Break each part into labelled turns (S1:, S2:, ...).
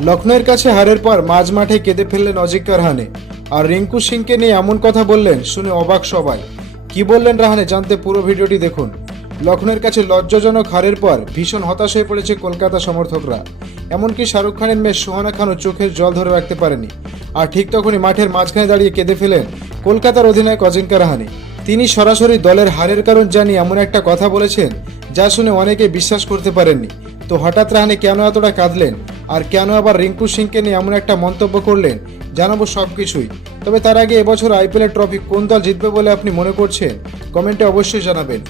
S1: লখনৌয়ের কাছে হারের পর মাঝ মাঠে কেঁদে ফেললেন অজিঙ্ক্য রাহানে আর রিঙ্কু সিংকে নিয়ে এমন কথা বললেন, শুনে অবাক সবাই। কি বললেন রাহানে জানতে পুরো ভিডিওটি দেখুন। লখনৌয়ের কাছে লজ্জাজনক হারের পর ভীষণ হতাশ হয়ে পড়েছে কলকাতা সমর্থকরা। এমনকি শাহরুখ খানের মেয়ে সোহানা খানও চোখের জল ধরে রাখতে পারেনি। আর ঠিক তখনই মাঠের মাঝখানে দাঁড়িয়ে কেঁদে ফেলেন কলকাতার অধিনায়ক অজিঙ্ক্য রাহানে তিনি সরাসরি দলের হারের কারণ জানিয়ে এমন একটা কথা বলেছেন, যা শুনে অনেকে বিশ্বাস করতে পারেননি। তো হঠাৎ রাহানে কেন এতটা কাঁদলেন? আর কেন আবার রিঙ্কু সিংকে নিয়ে এমন একটা মন্তব্য করলেন? জানাব সব কিছুই তবে তার আগে এবছর আইপিএলের ট্রফি কোন দল জিতবে বলে আপনি মনে করছেন? কমেন্টে অবশ্যই জানাবেন।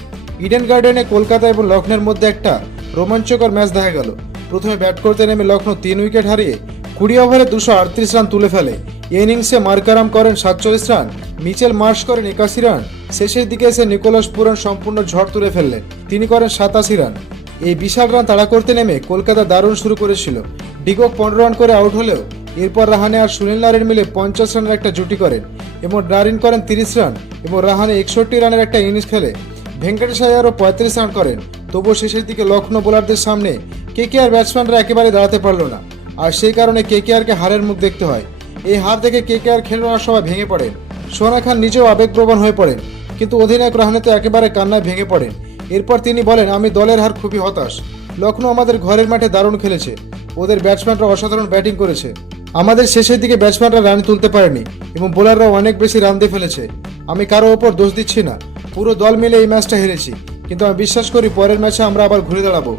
S1: ইডেন গার্ডেনে কলকাতা এবং লখনৌর মধ্যে একটা রোমাঞ্চকর ম্যাচ দেখা গেল। প্রথমে ব্যাট করতে নেমে লখনৌ তিন উইকেট হারিয়ে কুড়ি ওভারে দুশো আটত্রিশ রান তুলে ফেলে। ইনিংসে মার্কারাম করেন সাতচল্লিশ রান, মিচেল মার্শ করেন একাশি রান, শেষের দিকে এসে নিকোলাস পুরন সম্পূর্ণ ঝড় তুলে ফেললেন। তিনি করেন সাতাশি রান। এই বিশাল রান তাড়া করতে নেমে কলকাতা দারুণ শুরু করেছিল। ডিকক পনেরো রান করে আউট হলেও এরপর রাহানে আর সুনীল নারেন মিলে পঞ্চাশ রানের একটা জুটি করেন এবং নারিন করেন তিরিশ রান এবং রাহানে একষট্টি রানের একটা ইনিংস খেলে ভেঙ্কটেশ আয়ারও পঁয়ত্রিশ রান করেন। তবুও শেষের দিকে লখনৌ বোলারদের সামনে কে কে আর ব্যাটসম্যানরা একেবারে দাঁড়াতে পারল না। আর সেই কারণে কে কে আরকে হারের মুখ দেখতে হয়। এই হার দেখে কে কে আর খেলোয়াড় সবাই ভেঙে পড়েন। সোনা খান নিজেও আবেগপ্রবণ হয়ে পড়েন। কিন্তু অধিনায়ক রাহানে তো একেবারে কান্নায় ভেঙে পড়েন। এরপর তিনি বলেন, আমি দলের হার খুবই হতাশ। লখনৌ আমাদের ঘরের মাঠে দারুণ খেলেছে। ওদের ব্যাটসম্যানরা অসাধারণ ব্যাটিং করেছে। আমাদের শেষের দিকে ব্যাটসম্যানরা রান তুলতে পারেনি এবং বোলাররাও অনেক বেশি রান দিয়ে ফেলেছে। আমি কারও ওপর দোষ দিচ্ছি না। পুরো দল মিলে এই ম্যাচটা হেরেছি। কিন্তু আমি বিশ্বাস করি পরের ম্যাচে আমরা আবার ঘুরে দাঁড়াবো।